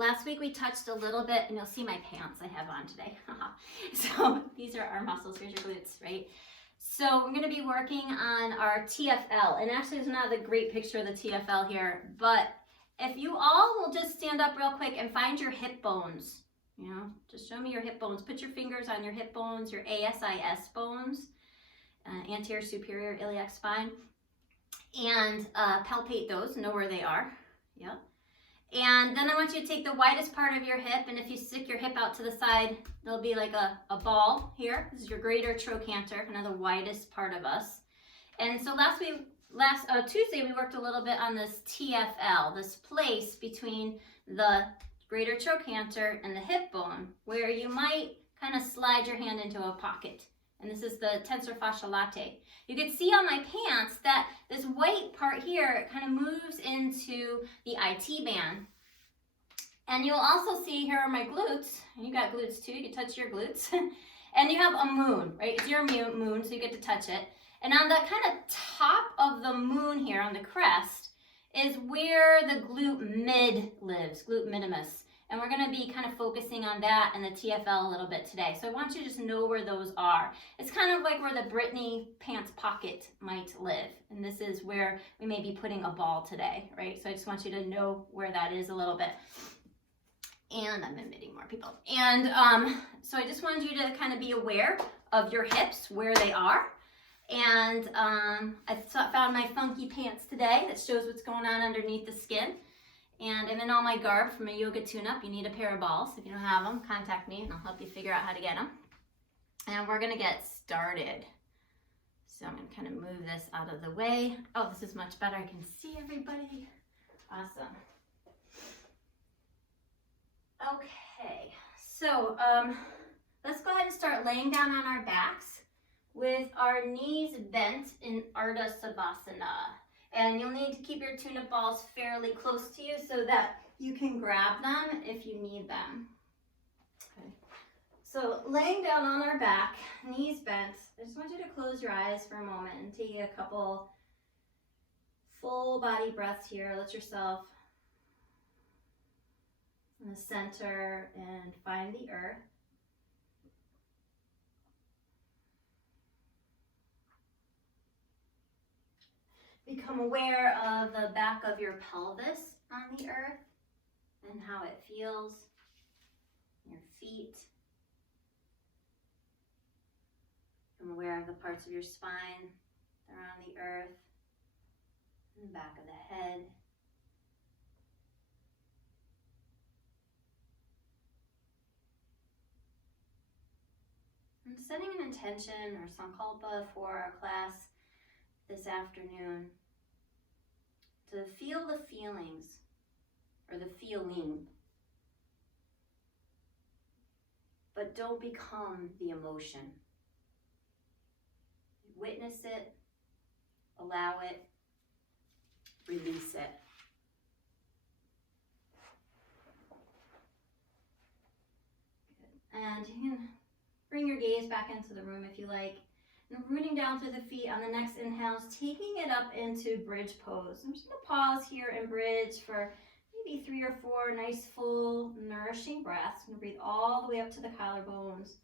last week we touched a little bit, and you'll see my pants I have on today. So these are our muscles, here's your glutes, right? So we're gonna be working on our TFL, and actually there's not a great picture of the TFL here, but if you all will just stand up real quick and find your hip bones, you know, just show me your hip bones. Put your fingers on your hip bones, your ASIS bones, anterior superior iliac spine, and palpate those, know where they are. Yep. And then I want you to take the widest part of your hip, and if you stick your hip out to the side, there'll be like a ball here. This is your greater trochanter, kind of the widest part of us. And so Tuesday we worked a little bit on this TFL, this place between the greater trochanter and the hip bone, where you might kind of slide your hand into a pocket. And this is the tensor fascia latae. You can see on my pants that this white part here kind of moves into the IT band. And you'll also see here are my glutes, and you got glutes too, you can touch your glutes. And you have a moon, right? It's your moon, so you get to touch it. And on the kind of top of the moon here, on the crest, is where the glute mid lives, glute minimus. And we're gonna be kind of focusing on that and the TFL a little bit today. So I want you to just know where those are. It's kind of like where the Britney pants pocket might live. And this is where we may be putting a ball today, right? So I just want you to know where that is a little bit. And I'm admitting more people. And so I just wanted you to kind of be aware of your hips, where they are. And I found my funky pants today that shows what's going on underneath the skin. And I'm in all my garb from a yoga tune-up. You need a pair of balls. If you don't have them, contact me and I'll help you figure out how to get them. And we're gonna get started. So I'm gonna kind of move this out of the way. Oh, this is much better. I can see everybody. Awesome. Okay, so let's go ahead and start laying down on our backs with our knees bent in Ardha Savasana. And you'll need to keep your tune-up balls fairly close to you so that you can grab them if you need them. Okay. So laying down on our back, knees bent, I just want you to close your eyes for a moment and take a couple full body breaths here. Let yourself in the center and find the earth. Become aware of the back of your pelvis on the earth and how it feels, your feet. Become aware of the parts of your spine that are on the earth and the back of the head. And setting an intention or sankalpa for our class this afternoon to feel the feelings or the feeling, but don't become the emotion. Witness it, allow it, release it. Good. And you can bring your gaze back into the room if you like. And rooting down through the feet on the next inhales, taking it up into bridge pose. I'm just going to pause here and bridge for maybe 3 or 4 nice, full, nourishing breaths. I'm going to breathe all the way up to the collarbones.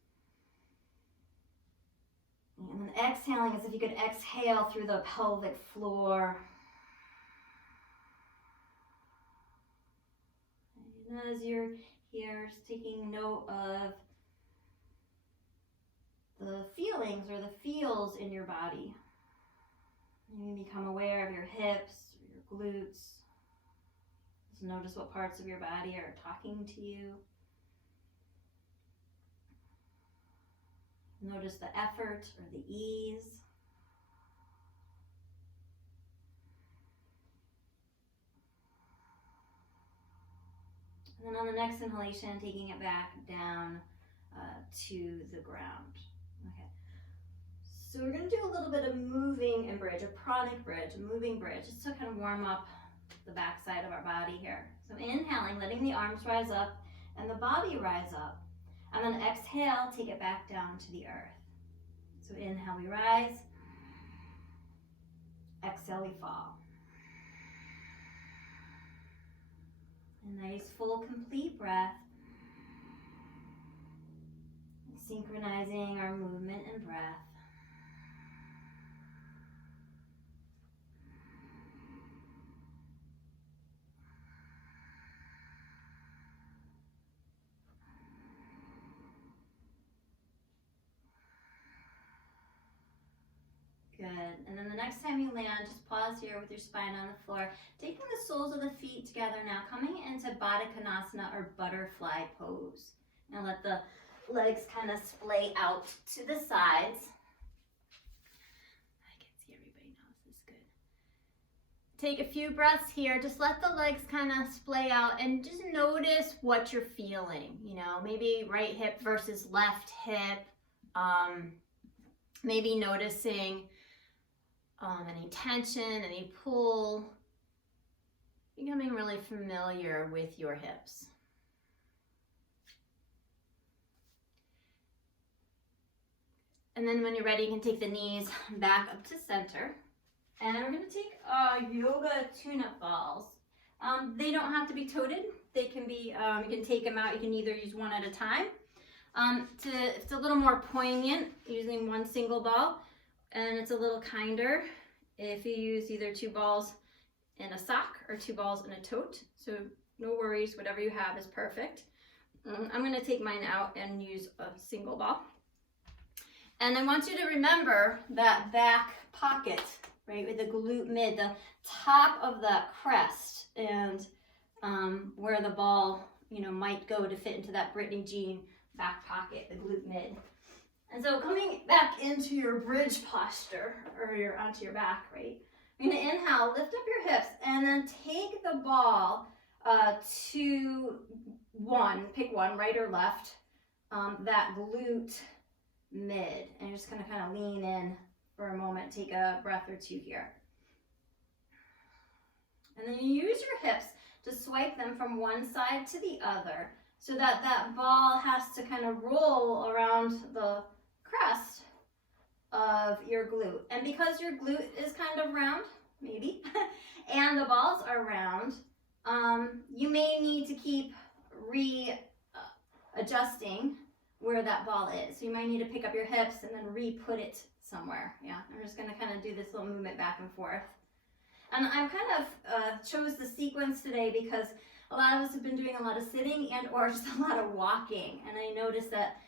And then exhaling as if you could exhale through the pelvic floor. And as you're here, just taking note of the feelings or the feels in your body. You can become aware of your hips, or your glutes. Just notice what parts of your body are talking to you. Notice the effort or the ease. And then on the next inhalation, taking it back down to the ground. Okay. So we're going to do a little bit of moving and bridge, a pranic bridge, a moving bridge, just to kind of warm up the back side of our body here. So inhaling, letting the arms rise up and the body rise up. And then exhale, take it back down to the earth. So inhale, we rise. Exhale, we fall. A nice full complete breath. Synchronizing our movement and breath. Good. And then the next time you land, just pause here with your spine on the floor, taking the soles of the feet together now, coming into Baddha Konasana or butterfly pose. Now let the legs kind of splay out to the sides. I can see everybody knows this is good. Take a few breaths here. Just let the legs kind of splay out and just notice what you're feeling. You know, maybe right hip versus left hip. Maybe noticing any tension, any pull. Becoming really familiar with your hips. And then when you're ready, you can take the knees back up to center. And we're going to take yoga tune-up balls. They don't have to be toted. They can be, you can take them out. You can either use one at a time. It's a little more poignant using one single ball. And it's a little kinder if you use either 2 balls in a sock or 2 balls in a tote. So no worries, whatever you have is perfect. I'm going to take mine out and use a single ball. And I want you to remember that back pocket, right, with the glute mid, the top of that crest, and where the ball, you know, might go to fit into that Brittany Jean back pocket, the glute mid. And so coming back into your bridge posture, or onto your back, right, you're going to inhale, lift up your hips, and then take the ball to pick one, right or left, that glute mid, and you're just going to kind of lean in for a moment, take a breath or 2 here. And then you use your hips to swipe them from one side to the other so that that ball has to kind of roll around the crest of your glute. And because your glute is kind of round, maybe, and the balls are round, you may need to keep adjusting where that ball is. So you might need to pick up your hips and then re-put it somewhere. Yeah, I'm just going to kind of do this little movement back and forth. And I'm kind of chose the sequence today because a lot of us have been doing a lot of sitting and or just a lot of walking. And I noticed that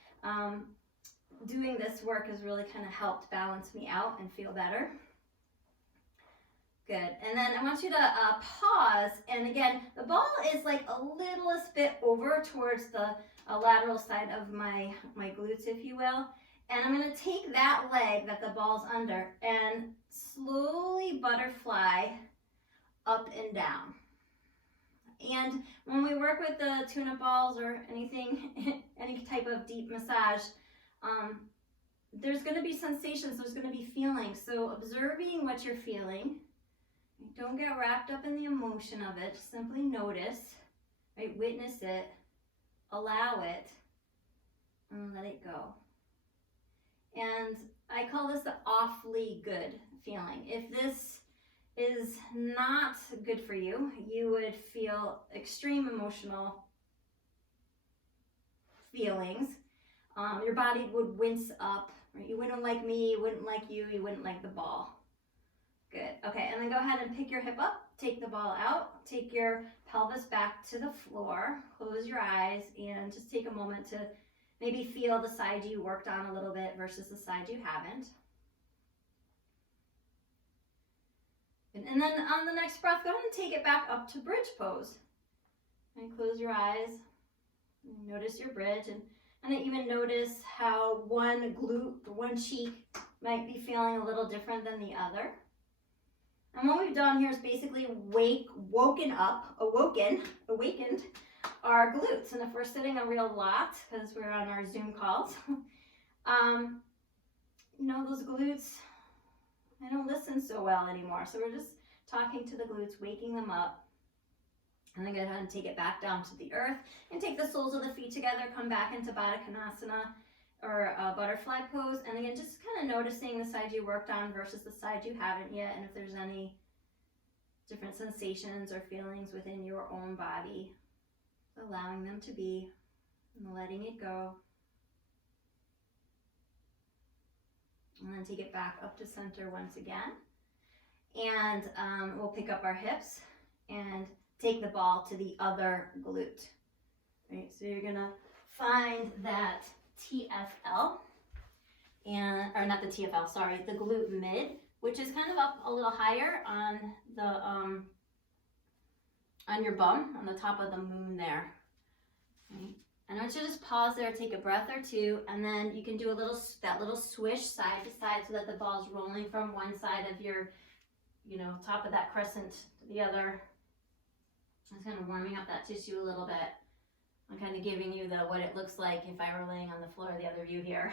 doing this work has really kind of helped balance me out and feel better. Good. And then I want you to pause. And again, the ball is like a littlest bit over towards the lateral side of my glutes, if you will. And I'm going to take that leg that the ball's under and slowly butterfly up and down. And when we work with the tune-up balls or anything, any type of deep massage, there's going to be sensations, there's going to be feelings. So observing what you're feeling, don't get wrapped up in the emotion of it, just simply notice, right? Witness it, allow it, and let it go. And I call this the awfully good feeling. If this is not good for you, you would feel extreme emotional feelings. Your body would wince up. Right? You wouldn't like me, you wouldn't like you, you wouldn't like the ball. Good. Okay, and then go ahead and pick your hip up, take the ball out, take your pelvis back to the floor, close your eyes, and just take a moment to maybe feel the side you worked on a little bit versus the side you haven't. And then on the next breath, go ahead and take it back up to bridge pose. And close your eyes, notice your bridge, and even notice how one glute, one cheek might be feeling a little different than the other. And what we've done here is basically awakened our glutes. And if we're sitting a real lot, because we're on our Zoom calls, those glutes, they don't listen so well anymore. So we're just talking to the glutes, waking them up. And then go ahead and take it back down to the earth and take the soles of the feet together, come back into Baddha Konasana or butterfly pose. And again, just kind of noticing the side you worked on versus the side you haven't yet, and if there's any different sensations or feelings within your own body. allowing them to be and letting it go. And then take it back up to center once again. And we'll pick up our hips and take the ball to the other glute. Right, so you're gonna find that TFL, and or not the TFL, sorry, the glute mid, which is kind of up a little higher on the on your bum, on the top of the moon there. Right. And I want you to just pause there, take a breath or two, and then you can do that little swish side to side so that the ball's rolling from one side of your, top of that crescent to the other. Just kind of warming up that tissue a little bit. I'm kind of giving you what it looks like if I were laying on the floor, the other view here.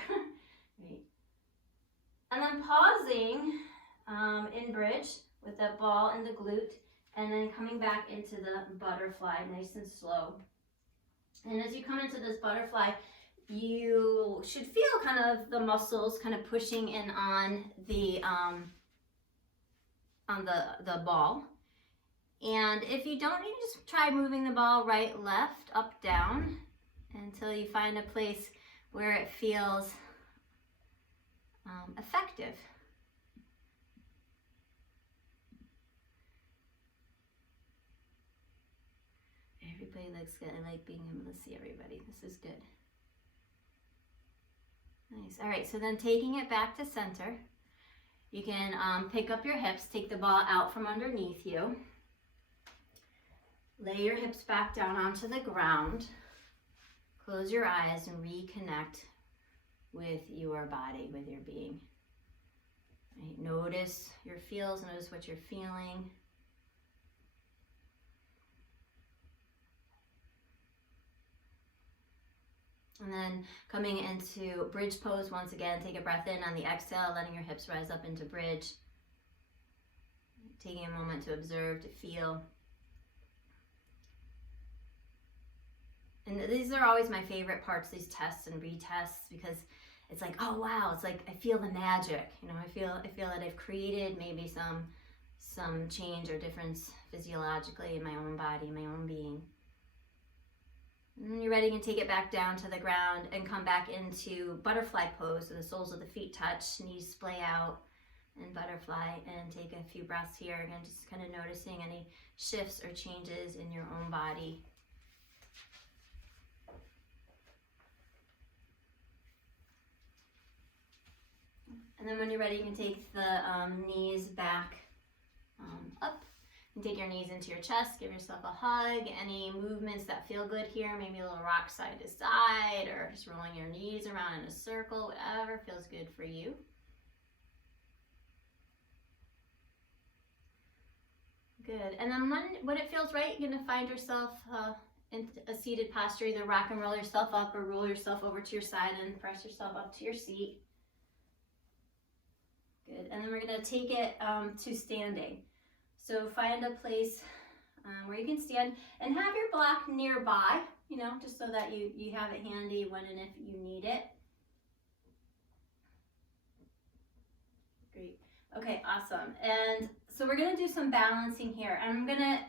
Right. And then pausing in bridge with that ball in the glute, and then coming back into the butterfly, nice and slow. And as you come into this butterfly, you should feel kind of the muscles kind of pushing in on the ball. And if you don't, you can just try moving the ball right, left, up, down, until you find a place where it feels effective. Everybody looks good. I like being able to see everybody. This is good. Nice. All right, so then taking it back to center, you can pick up your hips, take the ball out from underneath you. Lay your hips back down onto the ground. Close your eyes and reconnect with your body, with your being. Right? Notice your feels, notice what you're feeling. And then coming into bridge pose once again, take a breath in on the exhale, letting your hips rise up into bridge. Taking a moment to observe, to feel. And these are always my favorite parts, these tests and retests, because it's like, oh wow, it's like I feel the magic. I feel that I've created maybe some change or difference physiologically in my own body, my own being. And then you're ready to take it back down to the ground and come back into butterfly pose. So the soles of the feet touch, knees splay out, and butterfly. And take a few breaths here. Again, just kind of noticing any shifts or changes in your own body. And then when you're ready, you can take the knees back up. And take your knees into your chest, give yourself a hug. Any movements that feel good here, maybe a little rock side to side, or just rolling your knees around in a circle, whatever feels good for you. Good. And then when it feels right, you're going to find yourself in a seated posture. Either rock and roll yourself up or roll yourself over to your side and press yourself up to your seat. Good. And then we're going to take it to standing. So find a place where you can stand and have your block nearby, just so that you have it handy when and if you need it. Great. Okay, awesome. And so we're going to do some balancing here. And I'm going to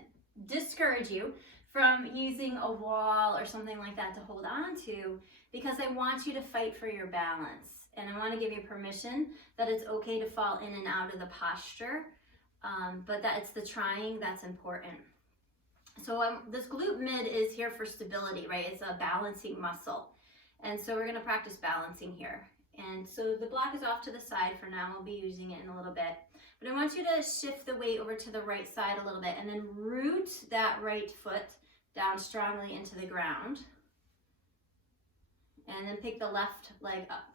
discourage you from using a wall or something like that to hold on to, because I want you to fight for your balance. And I want to give you permission that it's okay to fall in and out of the posture. But that it's the trying that's important. So this glute mid is here for stability, right? It's a balancing muscle. And so we're going to practice balancing here. And so the block is off to the side for now. We'll be using it in a little bit. But I want you to shift the weight over to the right side a little bit and then root that right foot down strongly into the ground. And then pick the left leg up.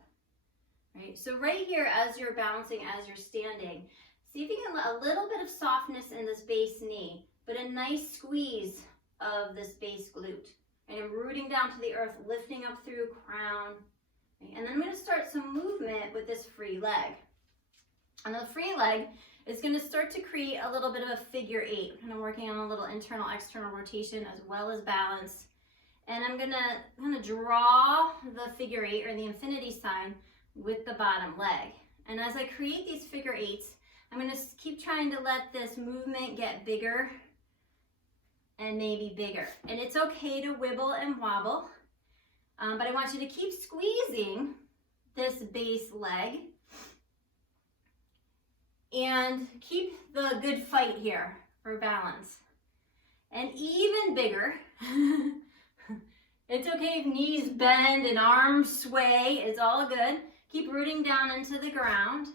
Right? So right here, as you're balancing, as you're standing, see if you can let a little bit of softness in this base knee, but a nice squeeze of this base glute. And I'm rooting down to the earth, lifting up through crown. And then I'm going to start some movement with this free leg. And the free leg is going to start to create a little bit of a figure eight. And I'm working on a little internal, external rotation as well as balance. And I'm going to kind of draw the figure eight or the infinity sign with the bottom leg. And as I create these figure eights, I'm going to keep trying to let this movement get bigger and maybe bigger. And it's okay to wibble and wobble, but I want you to keep squeezing this base leg and keep the good fight here for balance. And even bigger, it's okay if knees bend and arms sway, it's all good. Keep rooting down into the ground.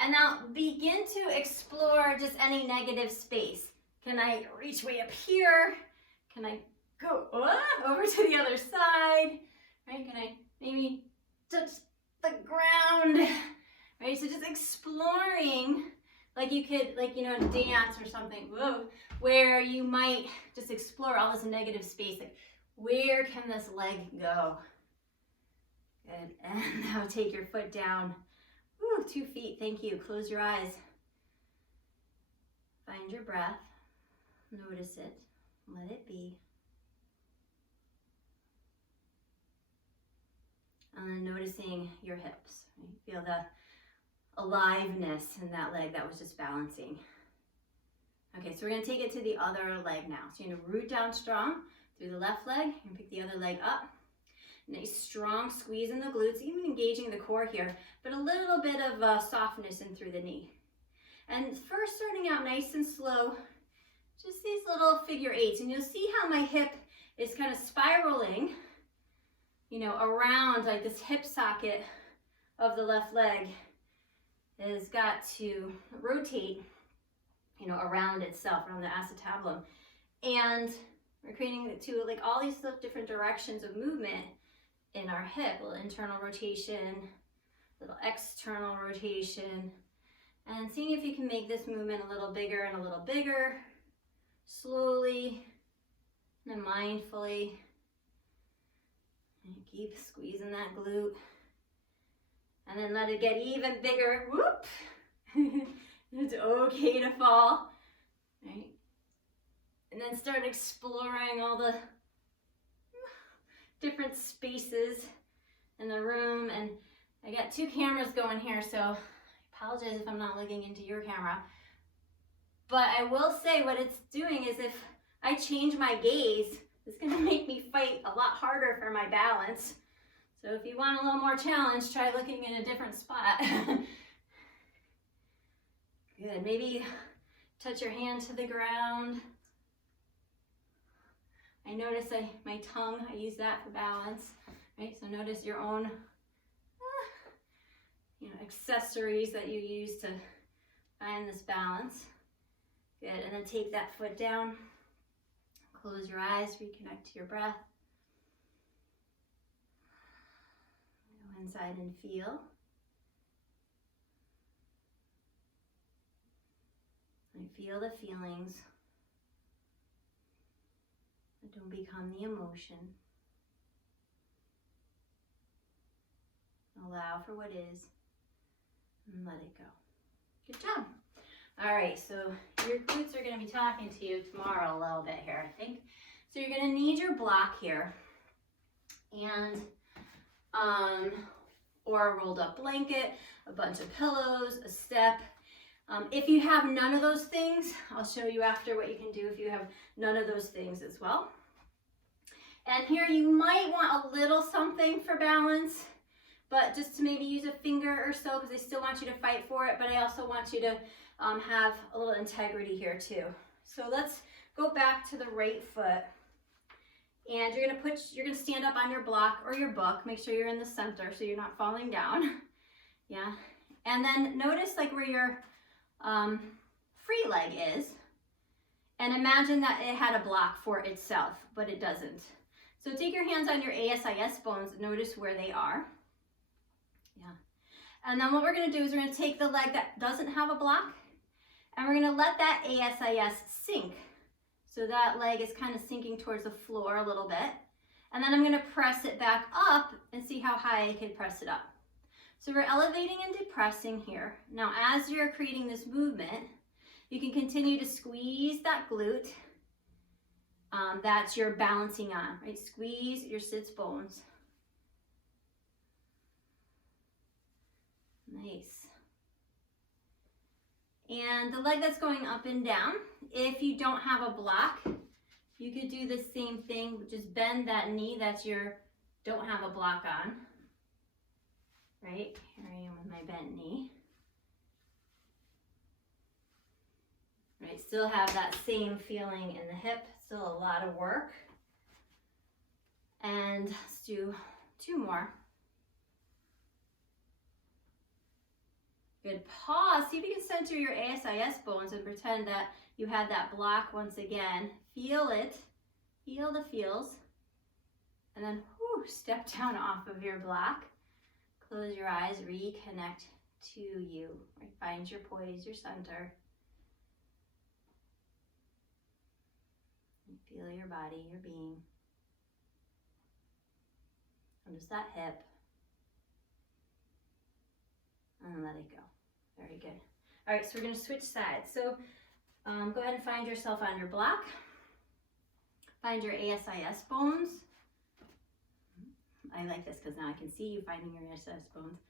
And now begin to explore just any negative space. Can I reach way up here? Can I go over to the other side? Right? Can I maybe touch the ground? Right? So just exploring, like you could, like, you know, dance or something, whoa, where you might just explore all this negative space. Like, where can this leg go? Good. And now take your foot down. Woo, 2 feet, thank you. Close your eyes. Find your breath. Notice it. Let it be. And then noticing your hips. Right? Feel the aliveness in that leg that was just balancing. Okay, so we're going to take it to the other leg now. So you're going to root down strong through the left leg and pick the other leg up. Nice strong squeeze in the glutes, even engaging the core here, but a little bit of softness in through the knee. And first starting out nice and slow, just these little figure eights. And you'll see how my hip is kind of spiraling, you know, around like this hip socket of the left leg has got to rotate, you know, around itself, around the acetabulum. And we're creating like all these different directions of movement in our hip, a little internal rotation, little external rotation, and seeing if you can make this movement a little bigger and a little bigger, slowly and mindfully. And keep squeezing that glute, and then let it get even bigger. Whoop! It's okay to fall, right? And then start exploring all the different spaces in the room. And I got 2 cameras going here, so I apologize if I'm not looking into your camera. But I will say what it's doing is if I change my gaze, it's gonna make me fight a lot harder for my balance. So if you want a little more challenge, try looking in a different spot. Good, maybe touch your hand to the ground. I notice my tongue, I use that for balance, right? So notice your own, you know, accessories that you use to find this balance. Good, and then take that foot down. Close your eyes, reconnect to your breath. Go inside and feel. And feel the feelings. Don't become the emotion. Allow for what is and let it go. Good job. All right, so your glutes are going to be talking to you tomorrow a little bit here, I think. So you're going to need your block here and or a rolled up blanket, a bunch of pillows, a step. If you have none of those things, I'll show you after what you can do if you have none of those things as well. And here you might want a little something for balance, but just to maybe use a finger or so, because I still want you to fight for it, but I also want you to have a little integrity here too. So let's go back to the right foot, and you're gonna stand up on your block or your book. Make sure you're in the center so you're not falling down. Yeah, and then notice like where your free leg is, and imagine that it had a block for itself, but it doesn't. So take your hands on your ASIS bones, notice where they are. Yeah. And then what we're gonna do is we're gonna take the leg that doesn't have a block, and we're gonna let that ASIS sink. So that leg is kind of sinking towards the floor a little bit. And then I'm gonna press it back up and see how high I can press it up. So we're elevating and depressing here. Now, as you're creating this movement, you can continue to squeeze that glute that you're balancing on, right? Squeeze your sits bones. Nice. And the leg that's going up and down, if you don't have a block, You could do the same thing, just bend that knee that you don't have a block on. Right, here I am with my bent knee. Right, still have that same feeling in the hip, still a lot of work. And let's do 2 more. Good, pause, see if you can center your ASIS bones and pretend that you had that block once again. Feel it, feel the feels, and then whoo, step down off of your block. Close your eyes, reconnect to you. Find your poise, your center. And feel your body, your being. Notice that hip. And let it go. Very good. All right, so we're going to switch sides. So go ahead and find yourself on your block. Find your ASIS bones. I like this because now I can see you finding your ASIS bones.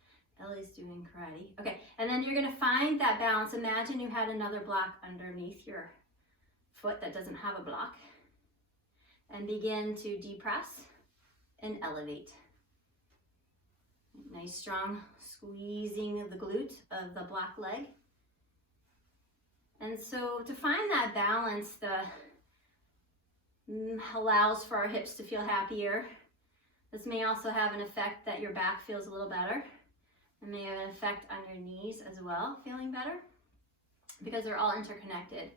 Ellie's doing karate. Okay, and then you're going to find that balance. Imagine you had another block underneath your foot that doesn't have a block. And begin to depress and elevate. Nice strong squeezing of the glute of the block leg. And so to find that balance, allows for our hips to feel happier. This may also have an effect that your back feels a little better. It may have an effect on your knees as well, feeling better, because they're all interconnected,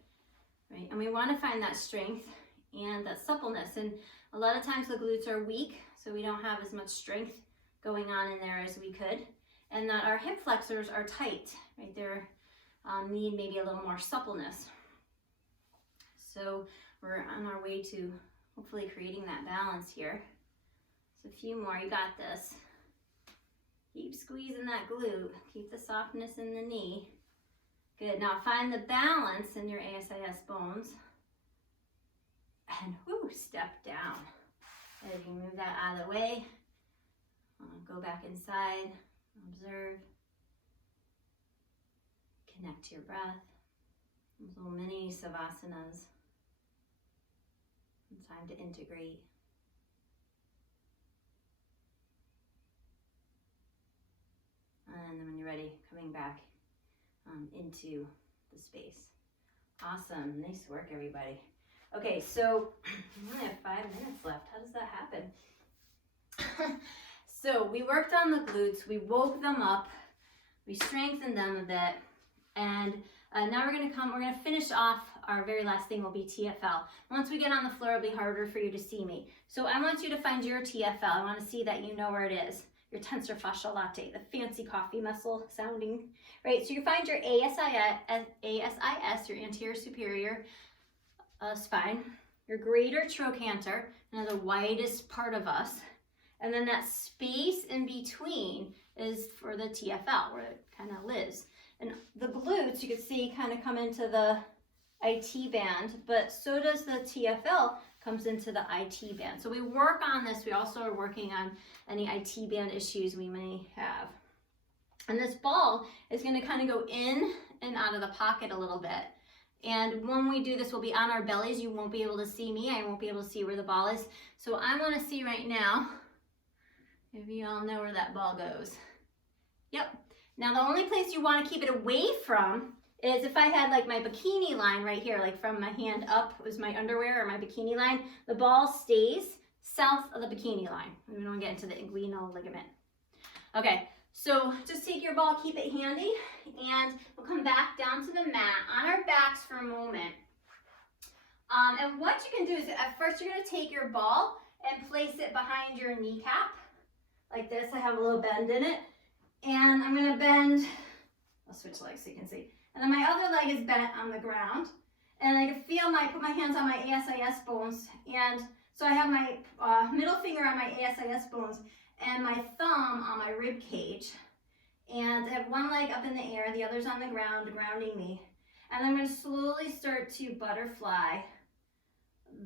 right? And we want to find that strength and that suppleness. And a lot of times the glutes are weak, so we don't have as much strength going on in there as we could. And that our hip flexors are tight, right? They're need maybe a little more suppleness. So we're on our way to hopefully creating that balance here. So a few more, you got this. Keep squeezing that glute, keep the softness in the knee. Good, now find the balance in your ASIS bones. And whoo, step down. As you move that out of the way, go back inside, observe. Connect to your breath. Those little mini savasanas. It's time to integrate. And then when you're ready, coming back into the space. Awesome, nice work everybody. Okay, so we only have 5 minutes left. How does that happen? So we worked on the glutes, we woke them up, we strengthened them a bit, and now we're gonna finish off. Our very last thing will be TFL. Once we get on the floor, it'll be harder for you to see me. So I want you to find your TFL. I want to see that you know where it is. Your tensor fascial latte, the fancy coffee muscle sounding, right? So you find your ASIS, your anterior superior spine, your greater trochanter, the widest part of us, and then that space in between is for the TFL, where it kind of lives. And the glutes, you can see, kind of come into the IT band, but so does the TFL comes into the IT band. So we work on this. We also are working on any IT band issues we may have. And this ball is going to kind of go in and out of the pocket a little bit. And when we do this, we'll be on our bellies. You won't be able to see me. I won't be able to see where the ball is. So I want to see right now if you all know where that ball goes. Yep. Now the only place you want to keep it away from is if I had like my bikini line right here, like from my hand up was my underwear or my bikini line, the ball stays south of the bikini line. We don't get into the inguinal ligament. Okay, so just take your ball, keep it handy, and we'll come back down to the mat on our backs for a moment. And what you can do is at first you're gonna take your ball and place it behind your kneecap, like this. I have a little bend in it. And I'm gonna bend, I'll switch legs so you can see. And then my other leg is bent on the ground. And I can feel put my hands on my ASIS bones. And so I have my middle finger on my ASIS bones and my thumb on my rib cage. And I have one leg up in the air, the other's on the ground, grounding me. And I'm gonna slowly start to butterfly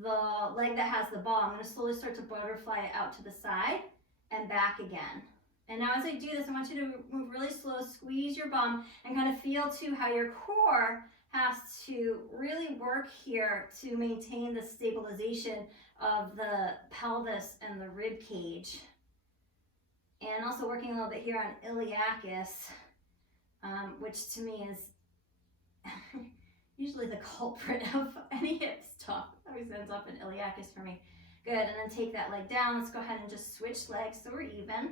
the leg that has the ball. I'm gonna slowly start to butterfly it out to the side and back again. And now as I do this, I want you to move really slow, squeeze your bum, and kind of feel too how your core has to really work here to maintain the stabilization of the pelvis and the rib cage. And also working a little bit here on iliacus, which to me is usually the culprit of any hip stuff. Always ends up in iliacus for me. Good, and then take that leg down. Let's go ahead and just switch legs so we're even.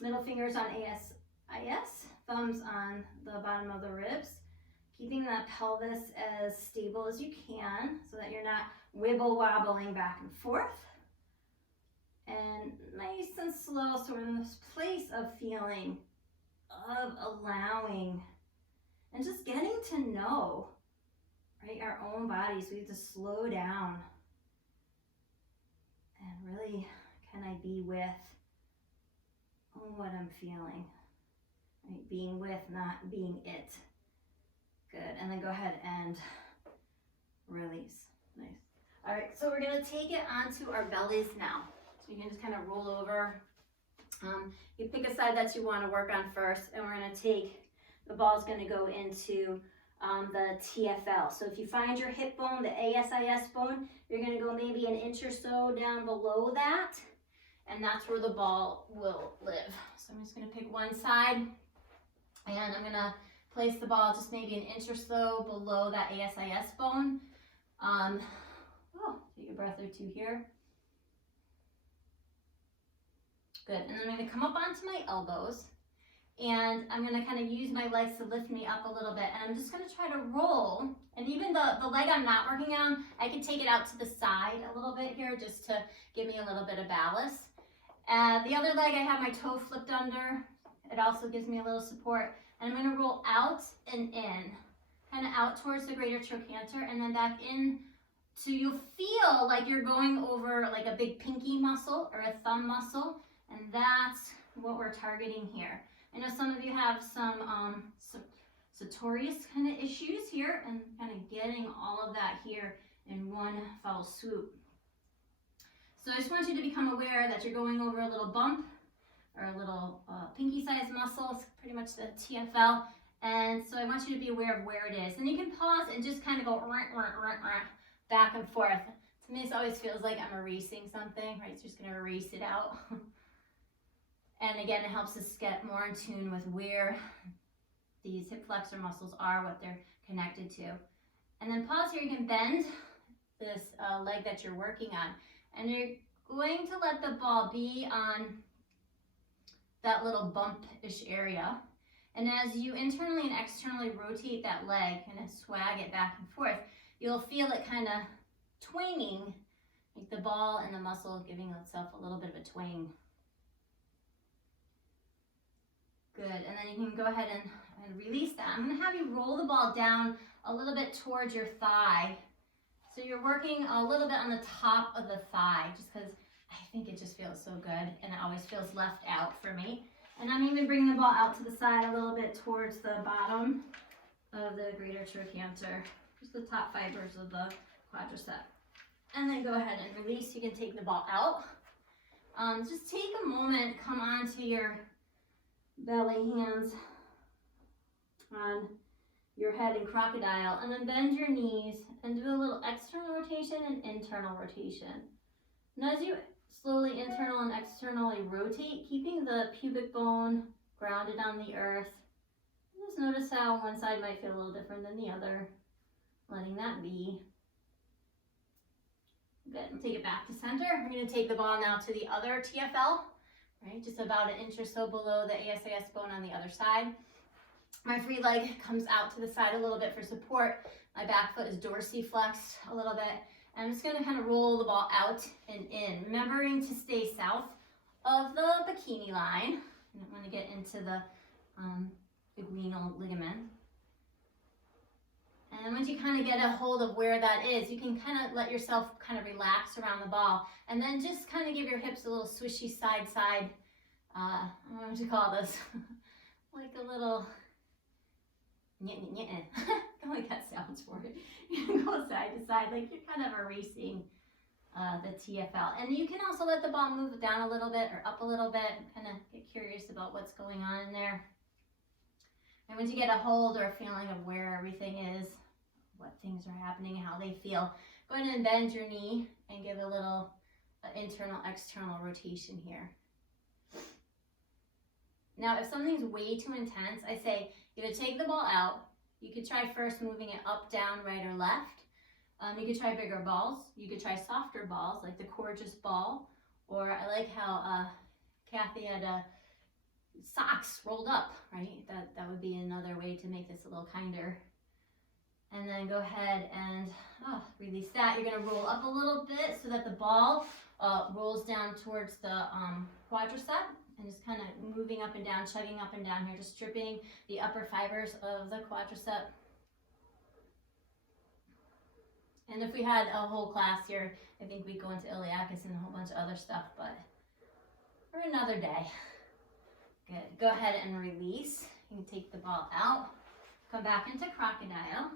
Middle fingers on ASIS, thumbs on the bottom of the ribs, keeping that pelvis as stable as you can so that you're not wibble wobbling back and forth. And nice and slow, so we're in this place of feeling, of allowing, and just getting to know, right, our own bodies. We have to slow down and really, can I be with what I'm feeling, right? Being with, not being it. Good, and then go ahead and release. Nice. All right, so we're gonna take it onto our bellies now. So you can just kind of roll over. You pick a side that you want to work on first, and we're going to take, the ball's going to go into the TFL. So if you find your hip bone, the ASIS bone, you're going to go maybe an inch or so down below that, and that's where the ball will live. So I'm just going to pick one side, and I'm going to place the ball just maybe an inch or so below that ASIS bone. Take a breath or two here. Good, and then I'm going to come up onto my elbows, and I'm going to kind of use my legs to lift me up a little bit, and I'm just going to try to roll, and even the leg I'm not working on, I can take it out to the side a little bit here just to give me a little bit of ballast. The other leg, I have my toe flipped under. It also gives me a little support, and I'm going to roll out and in, kind of out towards the greater trochanter, and then back in. So you'll feel like you're going over like a big pinky muscle or a thumb muscle. And that's what we're targeting here. I know some of you have some sartorius kind of issues here, and kind of getting all of that here in one foul swoop. So I just want you to become aware that you're going over a little bump or a little pinky-sized muscle. It's pretty much the TFL. And so I want you to be aware of where it is. And you can pause and just kind of go back and forth. To me, it always feels like I'm erasing something, right? So just going to erase it out. And again, it helps us get more in tune with where these hip flexor muscles are, what they're connected to. And then pause here, you can bend this leg that you're working on. And you're going to let the ball be on that little bump-ish area. And as you internally and externally rotate that leg, kind of swag it back and forth, you'll feel it kind of twanging, like the ball and the muscle giving itself a little bit of a twang. Good, and then you can go ahead and release that. I'm going to have you roll the ball down a little bit towards your thigh. So you're working a little bit on the top of the thigh, just because I think it just feels so good, and it always feels left out for me. And I'm even bringing the ball out to the side a little bit towards the bottom of the greater trochanter, just the top fibers of the quadricep. And then go ahead and release. You can take the ball out. Just take a moment, come onto your belly, hands on your head in crocodile, and then bend your knees and do a little external rotation and internal rotation. And as you slowly internal and externally rotate, keeping the pubic bone grounded on the earth, just notice how one side might feel a little different than the other, letting that be. Good, and take it back to center. We're going to take the ball now to the other TFL, right, just about an inch or so below the ASIS bone on the other side. My free leg comes out to the side a little bit for support. My back foot is dorsiflexed a little bit. And I'm just going to kind of roll the ball out and in, remembering to stay south of the bikini line. I'm going to get into the inguinal ligament. And then once you kind of get a hold of where that is, you can kind of let yourself kind of relax around the ball. And then just kind of give your hips a little swishy side-side, I don't know what to call this, like a little, like that sounds for it. You can go side to side, like you're kind of erasing the TFL. And you can also let the ball move down a little bit or up a little bit, and kind of get curious about what's going on in there. And once you get a hold or a feeling of where everything is, what things are happening, how they feel, go ahead and bend your knee and give a little internal, external rotation here. Now, if something's way too intense, I say either take the ball out. You could try first moving it up, down, right, or left. You could try bigger balls. You could try softer balls, like the gorgeous ball. Or I like how Kathy had socks rolled up, right? That would be another way to make this a little kinder. And then go ahead and release that. You're gonna roll up a little bit so that the ball rolls down towards the quadricep, and just kind of moving up and down, chugging up and down here, just stripping the upper fibers of the quadricep. And if we had a whole class here, I think we'd go into iliacus and a whole bunch of other stuff, but for another day. Good. Go ahead and release. You can take the ball out, come back into crocodile,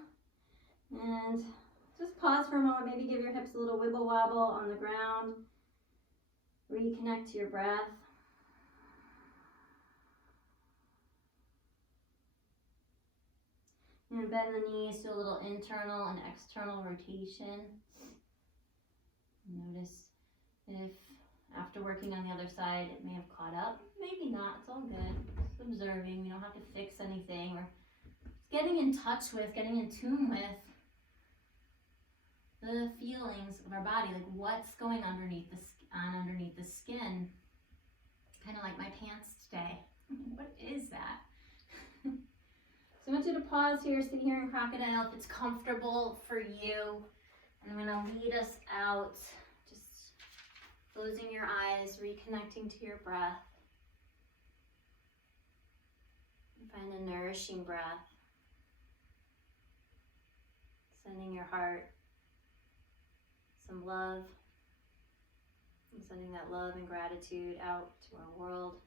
and just pause for a moment. Maybe give your hips a little wibble wobble on the ground. Reconnect to your breath. And bend the knees, do a little internal and external rotation. Notice if after working on the other side, it may have caught up. Maybe not, it's all good. Just observing, you don't have to fix anything. Or just getting in touch with, getting in tune with the feelings of our body, like what's going underneath the skin. Kind of like my pants today. What is that? So I want you to pause here, sit here in crocodile if it's comfortable for you. And I'm gonna lead us out, just closing your eyes, reconnecting to your breath. And find a nourishing breath. Sending your heart some love. And sending that love and gratitude out to our world.